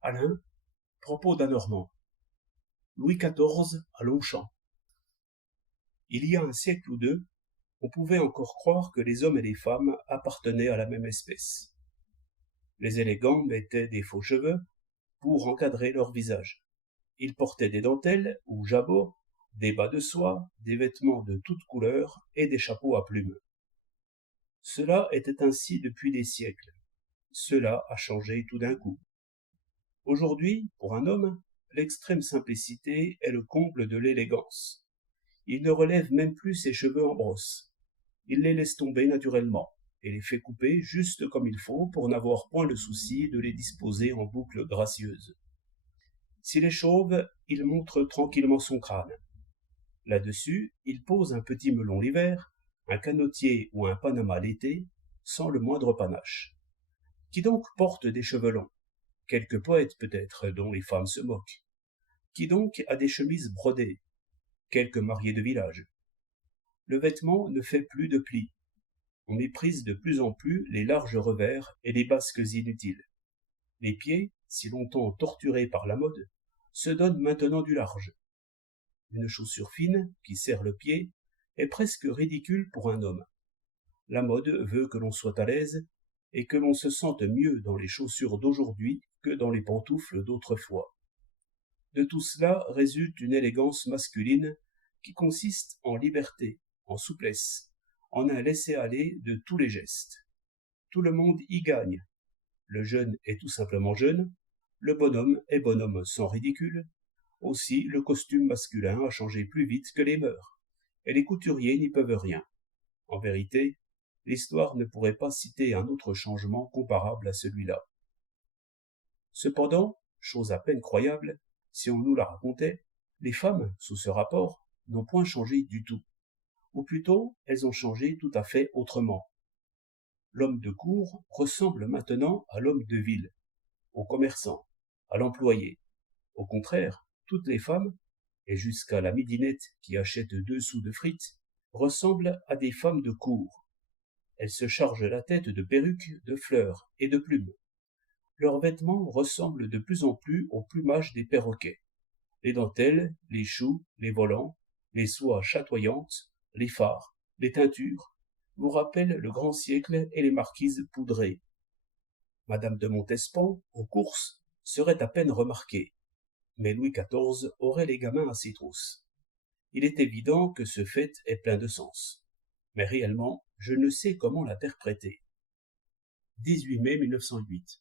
Alain, propos d'un Normand. Louis XIV à Longchamp. Il y a un siècle ou deux, on pouvait encore croire que les hommes et les femmes appartenaient à la même espèce. Les élégants mettaient des faux cheveux pour encadrer leur visage. Ils portaient des dentelles ou jabots, des bas de soie, des vêtements de toutes couleurs et des chapeaux à plumes. Cela était ainsi depuis des siècles. Cela a changé tout d'un coup. Aujourd'hui, pour un homme, l'extrême simplicité est le comble de l'élégance. Il ne relève même plus ses cheveux en brosse. Il les laisse tomber naturellement et les fait couper juste comme il faut pour n'avoir point le souci de les disposer en boucles gracieuses. S'il est chauve, il montre tranquillement son crâne. Là-dessus, il pose un petit melon l'hiver, un canotier ou un panama l'été, sans le moindre panache. Qui donc porte des cheveux longs? Quelques poètes peut-être, dont les femmes se moquent. Qui donc a des chemises brodées? Quelques mariés de village. Le vêtement ne fait plus de plis. On méprise de plus en plus les larges revers et les basques inutiles. Les pieds, si longtemps torturés par la mode, se donnent maintenant du large. Une chaussure fine, qui serre le pied, est presque ridicule pour un homme. La mode veut que l'on soit à l'aise et que l'on se sente mieux dans les chaussures d'aujourd'hui que dans les pantoufles d'autrefois. De tout cela résulte une élégance masculine qui consiste en liberté, en souplesse, en un laisser-aller de tous les gestes. Tout le monde y gagne. Le jeune est tout simplement jeune, le bonhomme est bonhomme sans ridicule. Aussi, le costume masculin a changé plus vite que les mœurs, et les couturiers n'y peuvent rien. En vérité, l'histoire ne pourrait pas citer un autre changement comparable à celui-là. Cependant, chose à peine croyable, si on nous la racontait, les femmes, sous ce rapport, n'ont point changé du tout. Ou plutôt, elles ont changé tout à fait autrement. L'homme de cour ressemble maintenant à l'homme de ville, au commerçant, à l'employé. Au contraire, toutes les femmes, et jusqu'à la midinette qui achète 2 sous de frites, ressemblent à des femmes de cour. Elles se chargent la tête de perruques, de fleurs et de plumes. Leurs vêtements ressemblent de plus en plus au plumage des perroquets. Les dentelles, les choux, les volants, les soies chatoyantes, les fards, les teintures, vous rappellent le grand siècle et les marquises poudrées. Madame de Montespan, aux courses, serait à peine remarquée, mais Louis XIV aurait les gamins à ses trousses. Il est évident que ce fait est plein de sens, mais réellement, je ne sais comment l'interpréter. 18 mai 1908.